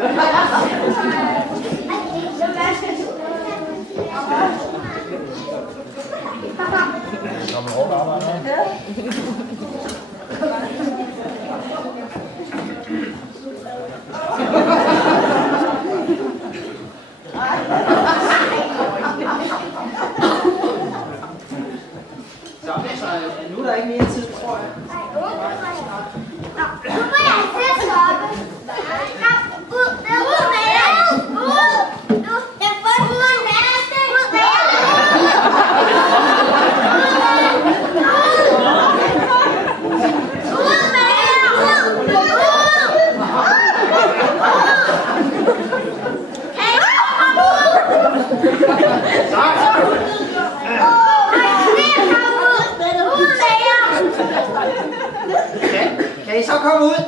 Nu er der ikke mere tid, tror jeg. Nu må jeg til at stoppe. Ud med jer! Ud! Jeg får den ud med jer! Ud med Kan I så komme ud?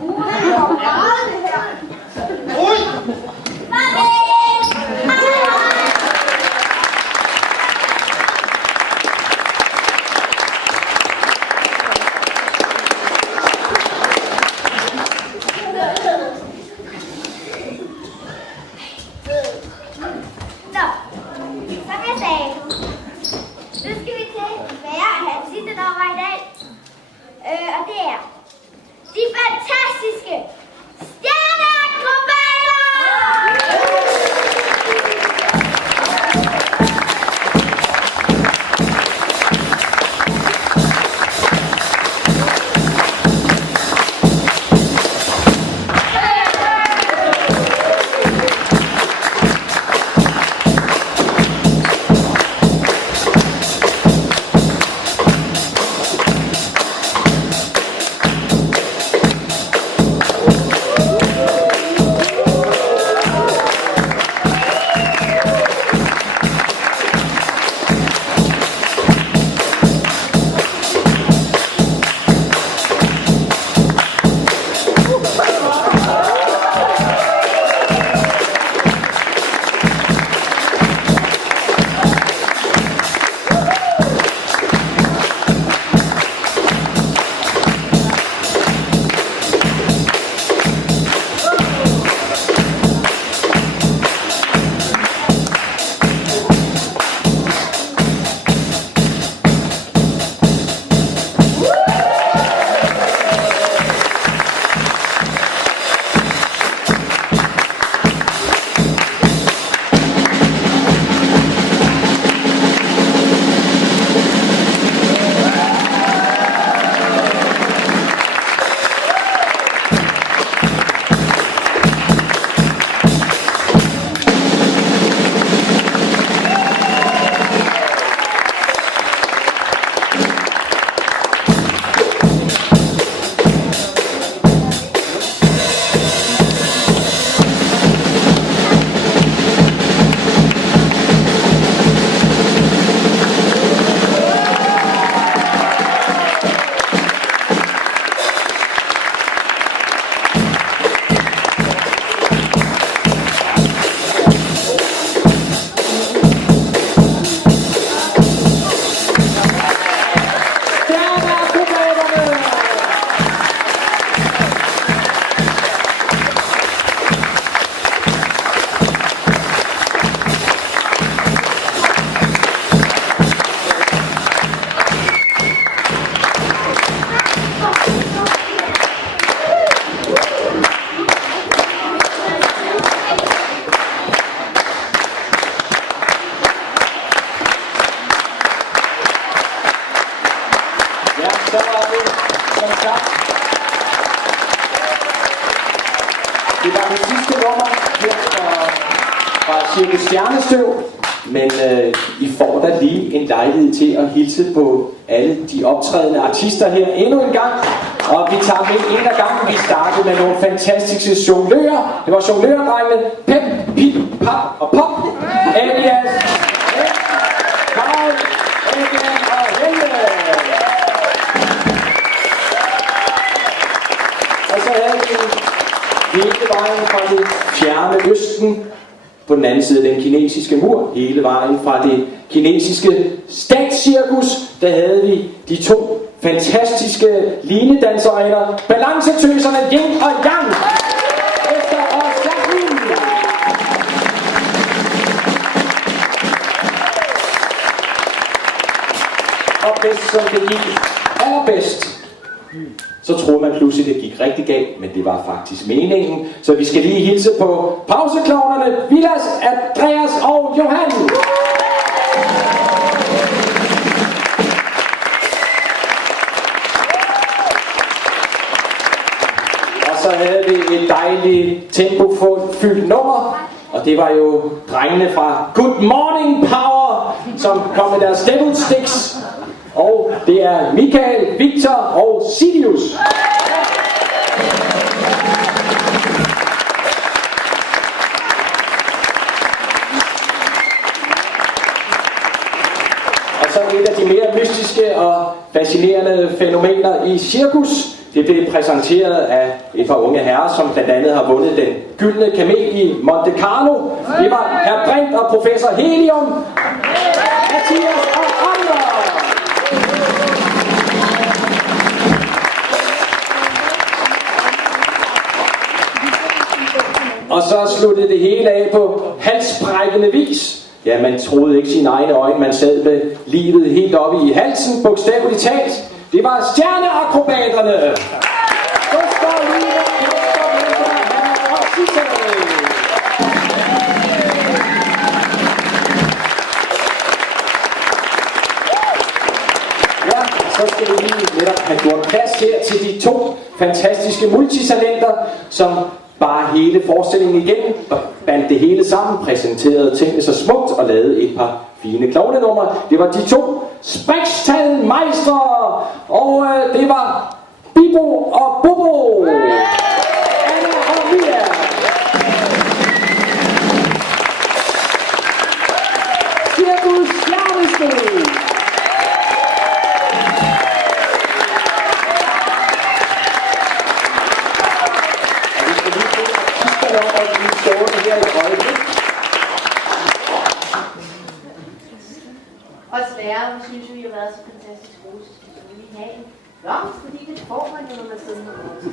Ud! Som jeg sagde, nu skal vi til være at have sidste nummer i dag. Og det er de fantastiske stjerneakrobater! Så var det som sagt. Det var det sidste nummer her fra Cirkus Stjernestøv. Men I får da lige en lejlighed til at hilse på alle de optrædende artister her endnu en gang. Og vi tager med en af gangen. Vi startede med nogle fantastiske jonglører. Det var jonglørdrengene Pep, Pip, Pap og Pop. Elias, Karl, Adrian og Helle. Og så havde vi hele vejen fra det fjerne østen, på den anden side af den kinesiske mur, hele vejen fra det kinesiske statscirkus, der havde vi de to fantastiske linedanserinder, balancettøserne Yin og Yang. Efter os som det gik allerbedst, så troede man pludselig, det gik rigtig galt, men det var faktisk meningen. Så vi skal lige hilse på pauseklovnerne Vilas, Andreas og Johan. Og så havde vi et dejligt tempofyldt nummer, og det var jo drengene fra Good Morning Power, som kom med deres Devil Sticks. Og det er Michael, Victor og Sirius. Og så et af de mere mystiske og fascinerende fænomener i cirkus. Det blev præsenteret af et par unge herrer, som blandt andet har vundet den gyldne kamel i Monte Carlo. Det var hr. Brint og professor Helium, Mathias og andre. Og så sluttede det hele af på halsbrækkende vis. Ja, man troede ikke sine egne øjne. Man sad med livet helt oppe i halsen, bogstaveligt talt. Det var stjerneakrobaterne. Ja, så skal vi lige netop have gjort plads her til de to fantastiske multitalenter, som bare hele forestillingen igen, bandt det hele sammen, præsenterede tingene så smukt og lavede et par fine klovnenumre. Det var de to Sprækstalmeister, og det var Bibo og Bobo. Anna og Mia. Cirkus Stjernestue. Og desværre synes vi har været så fantastisk gode, så skal vi lige have en blomst, fordi det får man jo, når man sidder med vores.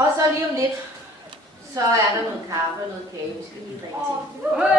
Og så lige om lidt, så er der noget kaffe og noget kage, vi skal lige drikke til.